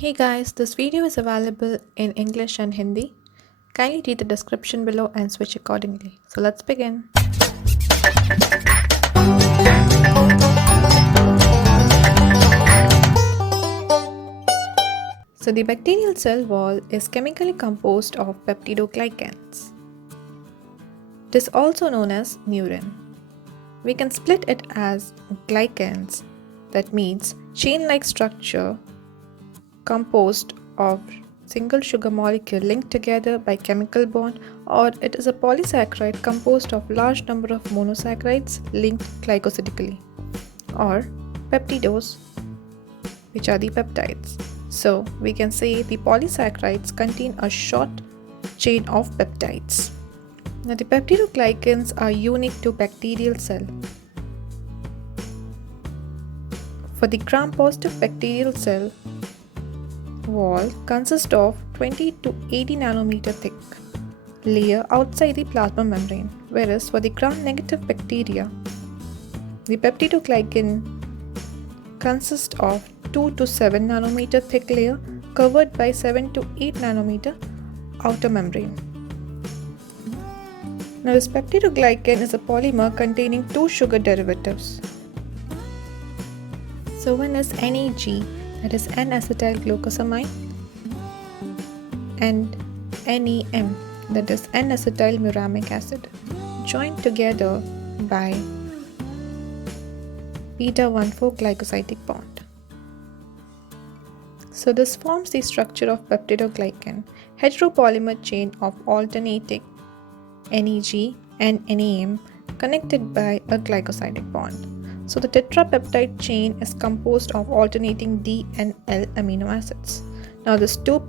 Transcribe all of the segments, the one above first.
Hey guys, this video is available in English and Hindi. Kindly read the description below and switch accordingly. So let's begin. So the bacterial cell wall is chemically composed of peptidoglycans. It is also known as murin. We can split it as glycans, that means chain-like structure composed of single sugar molecule linked together by chemical bond, or it is a polysaccharide composed of large number of monosaccharides linked glycosidically, or peptidos, which are the peptides. So we can say the polysaccharides contain a short chain of peptides. Now the peptidoglycans are unique to bacterial cell. For the gram-positive bacterial cell wall consists of 20 to 80 nanometer thick layer outside the plasma membrane, whereas for the gram-negative bacteria, the peptidoglycan consists of 2 to 7 nanometer thick layer covered by 7 to 8 nanometer outer membrane. Now this peptidoglycan is a polymer containing two sugar derivatives. So one is NAG, that is N-acetylglucosamine, and NAM, that is N-acetylmuramic acid, joined together by beta-1,4 glycosidic bond. So this forms the structure of peptidoglycan, heteropolymer chain of alternating NAG and NAM connected by a glycosidic bond. So the tetrapeptide chain is composed of alternating D and L amino acids. Now this two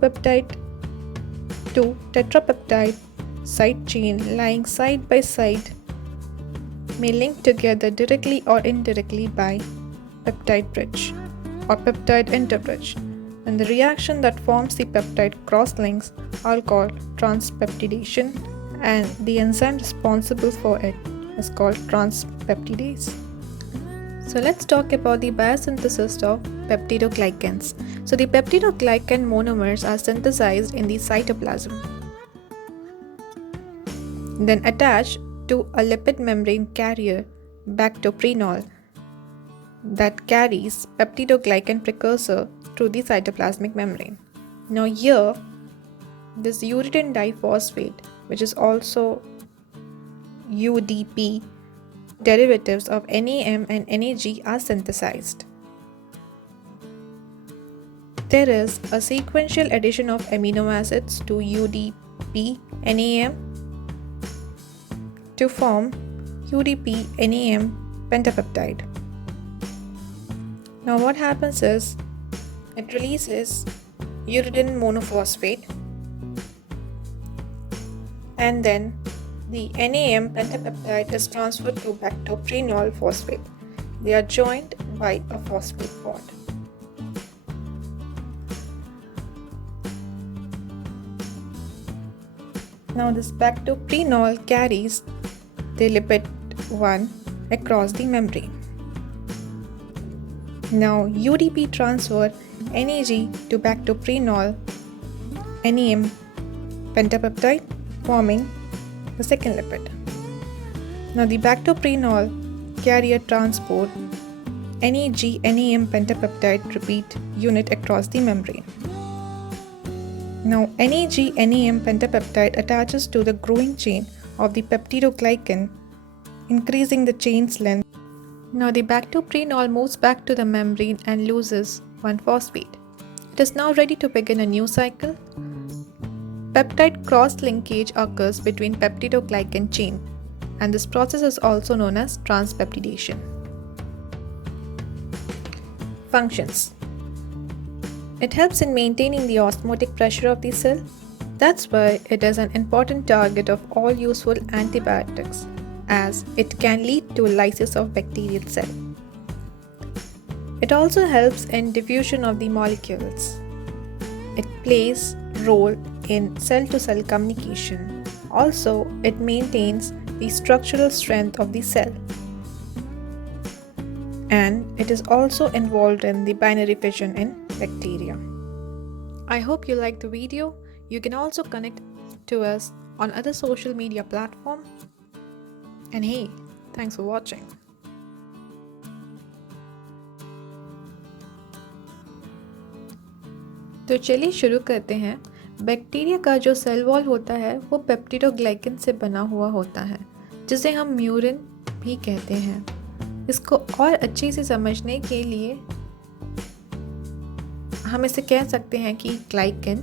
tetrapeptide side chain lying side by side may link together directly or indirectly by peptide bridge or peptide interbridge. And the reaction that forms the peptide cross links are called transpeptidation, and the enzyme responsible for it is called transpeptidase. So let's talk about the biosynthesis of peptidoglycans. So the peptidoglycan monomers are synthesized in the cytoplasm, then attached to a lipid membrane carrier bactoprenol that carries peptidoglycan precursor through the cytoplasmic membrane. Now here, this uridine diphosphate, which is also UDP, derivatives of NAM and NAG are synthesized. There is a sequential addition of amino acids to UDP NAM to form UDP NAM pentapeptide. Now what happens is it releases uridine monophosphate, and then the NAM pentapeptide is transferred to bactoprenol phosphate. They are joined by a phosphate bond. Now this bactoprenol carries the lipid 1 across the membrane. Now UDP transfer NAG to bactoprenol NAM pentapeptide, forming the second lipid. Now the bactoprenol carrier transport NAG NAM pentapeptide repeat unit across the membrane. Now NAG NAM pentapeptide attaches to the growing chain of the peptidoglycan, increasing the chain's length. Now the bactoprenol moves back to the membrane and loses one phosphate. It is now ready to begin a new cycle. Peptide cross-linkage occurs between peptidoglycan chain, and this process is also known as transpeptidation. Functions. It helps in maintaining the osmotic pressure of the cell. That's why it is an important target of all useful antibiotics, as it can lead to lysis of bacterial cell. It also helps in diffusion of the molecules. It plays role in cell-to-cell communication. Also, it maintains the structural strength of the cell. And it is also involved in the binary fission in bacteria. I hope you liked the video. You can also connect to us on other social media platforms. And hey, thanks for watching. तो चलिए शुरू करते हैं। Bacteria का जो cell wall होता है वो पेप्टिडोग्लाइकन से बना हुआ होता है, जिसे हम म्यूरिन भी कहते हैं। इसको और अच्छे से समझने के लिए हम इसे कह सकते हैं कि ग्लाइकन,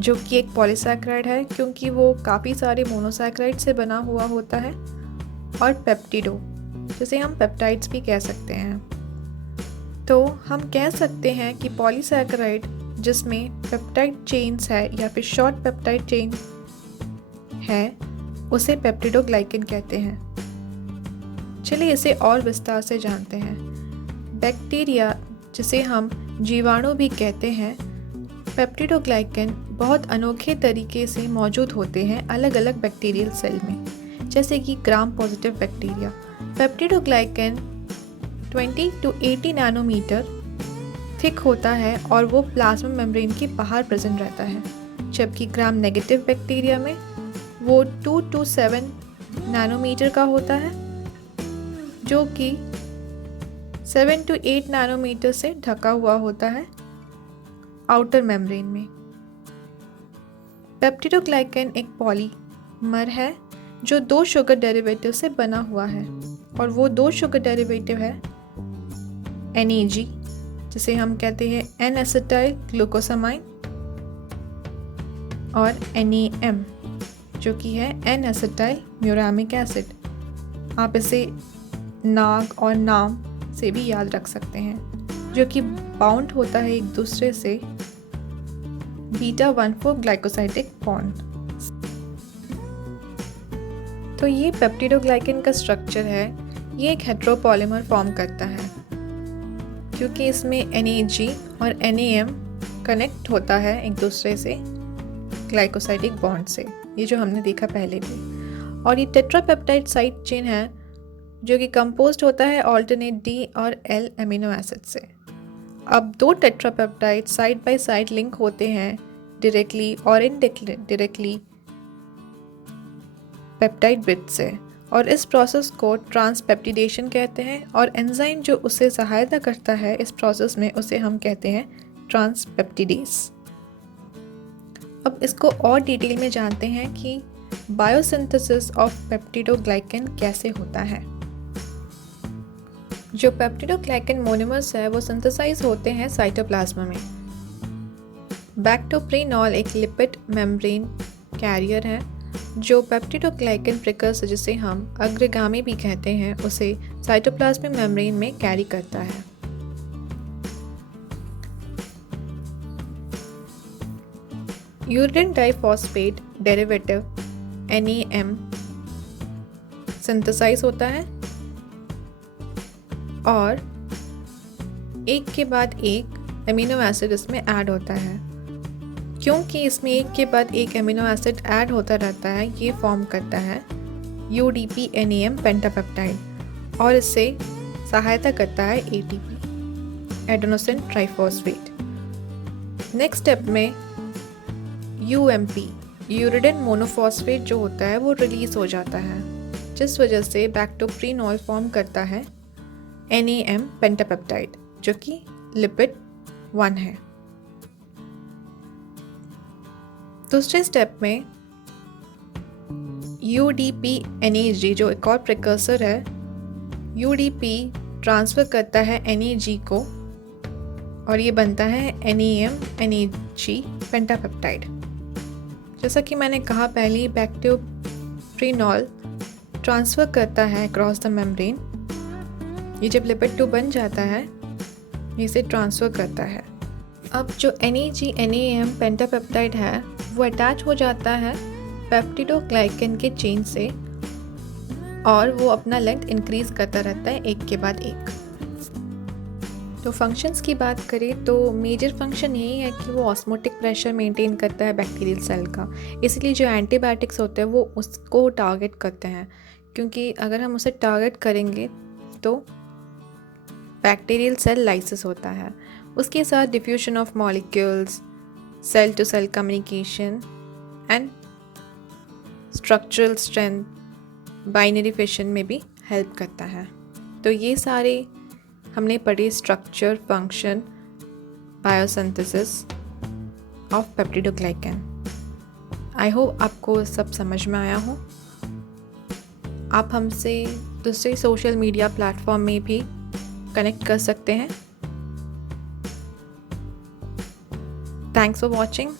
जो कि एक पॉलीसैकेराइड है क्योंकि वो काफ़ी सारे मोनोसैकेराइड से बना हुआ होता है, और पेप्टिडो, जिसे हम पेप्टाइड्स भी कह सकते हैं। तो हम कह सकते हैं कि पॉलीसैकेराइड जिसमें पेप्टाइड चेन्स है या फिर शॉर्ट पेप्टाइड चेन है, उसे पेप्टिडोग्लाइकन कहते हैं। चलिए इसे और विस्तार से जानते हैं। बैक्टीरिया, जिसे हम जीवाणु भी कहते हैं, पेप्टिडोग्लाइकन बहुत अनोखे तरीके से मौजूद होते हैं अलग अलग बैक्टीरियल सेल में, जैसे कि gram positive bacteria. Peptidoglycan 20 to 80 nanometre thick होता है और वो प्लाज्मा मेम्ब्रेन के बाहर प्रेजेंट रहता है, जबकि ग्राम नेगेटिव बैक्टीरिया में वो 2 to 7 नैनोमीटर का होता है, जो कि 7 to 8 नैनोमीटर से ढका हुआ होता है आउटर मेम्ब्रेन में। पेप्टिडोग्लाइकन एक पॉलीमर है जो 2 शुगर डेरिवेटिव से बना हुआ है, और वो 2 शुगर डेरिवेटिव है NAG, जिसे हम कहते हैं N-एसिटाइल ग्लूकोसामाइन, और NAM, जो कि है N-एसिटाइल म्यूरामिक एसिड। आप इसे नाग और नाम से भी याद रख सकते हैं, जो कि बाउंड होता है एक दूसरे से β14 ग्लाइकोसाइडिक बॉन्ड। तो ये पेप्टिडोग्लाइकन का स्ट्रक्चर है। ये एक हेट्रोपॉलीमर फॉर्म करता है क्योंकि इसमें NAG और NAM कनेक्ट होता है एक दूसरे से ग्लाइकोसाइडिक बॉन्ड से, ये जो हमने देखा पहले भी। और ये टेट्रापेप्टाइड साइड चेन है जो कि कंपोज्ड होता है ऑल्टरनेट D और L अमीनो एसिड से। अब 2 tetrapeptide side by side link होते हैं डायरेक्टली और इनडायरेक्टली पेप्टाइड ब्रिज से, और इस प्रोसेस को ट्रांसपेप्टिडेशन कहते हैं, और एंजाइम जो उसे सहायता करता है इस प्रोसेस में, उसे हम कहते हैं ट्रांसपेप्टिडेस। अब इसको और डिटेल में जानते हैं कि बायोसिंथेसिस ऑफ पेप्टिडोग्लाइकन कैसे होता है। जो पेप्टिडोग्लाइकन मोनोमर्स है वो सिंथेसाइज होते हैं साइटोप्लाज्म में। बैक्टोप्रेनॉल एक लिपिड मेम्ब्रेन कैरियर है जो पेप्टिडोग्लाइकन प्रिकर्सर, जिसे हम अग्रगामी भी कहते हैं, उसे साइटोप्लाज्मिक मेम्ब्रेन में कैरी करता है। Uridine diphosphate derivative NAM synthesise होता है और एक के बाद एक अमीनो एसिड इसमें ऐड होता है। क्योंकि इसमें एक के बाद एक अमीनो एसिड ऐड होता रहता है, ये फॉर्म करता है UDP-NAM पेंटापेप्टाइड, और इससे सहायता करता है ATP adenosine triphosphate. Next step में UMP यूरिडिन मोनोफॉस्फेट जो होता है वो रिलीज हो जाता है, जिस वजह से बैक्टोप्रेनॉल फॉर्म करता है NAM पेंटापेप्टाइड, जो कि लिपिड 1 है। दूसरे स्टेप में UDP-NAG जो एक और प्रिकर्सर है, UDP ट्रांसफर करता है NAG को और ये बनता है NAM-NAG पेंटापेप्टाइड। जैसा कि मैंने कहा पहले, बैक्टोप्रेनॉल ट्रांसफ़र करता है अक्रॉस द मेम्ब्रेन। ये जब लिपिड 2 बन जाता है इसे ट्रांसफ़र करता है। अब जो NAG-NAM पेंटापेप्टाइड है वो अटैच हो जाता है पेप्टिडोग्लाइकन के चेन से और वो अपना लेंथ इंक्रीज़ करता रहता है एक के बाद एक। तो फंक्शंस की बात करें तो मेजर फंक्शन यही है कि वो ऑस्मोटिक प्रेशर मेंटेन करता है बैक्टीरियल सेल का, इसलिए जो एंटीबायोटिक्स होते हैं वो उसको टारगेट करते हैं, क्योंकि अगर हम उसे टारगेट करेंगे तो बैक्टीरियल सेल लाइसिस होता है। उसके साथ diffusion of molecules, cell to cell communication and structural strength, binary fission में भी हेल्प करता है। तो ये सारे हमने पढ़े structure, function, biosynthesis of peptidoglycan. I hope आपको सब समझ में आया हो। आप हमसे दूसरे सोशल मीडिया प्लेटफॉर्म में भी कनेक्ट कर सकते हैं। Thanks for watching.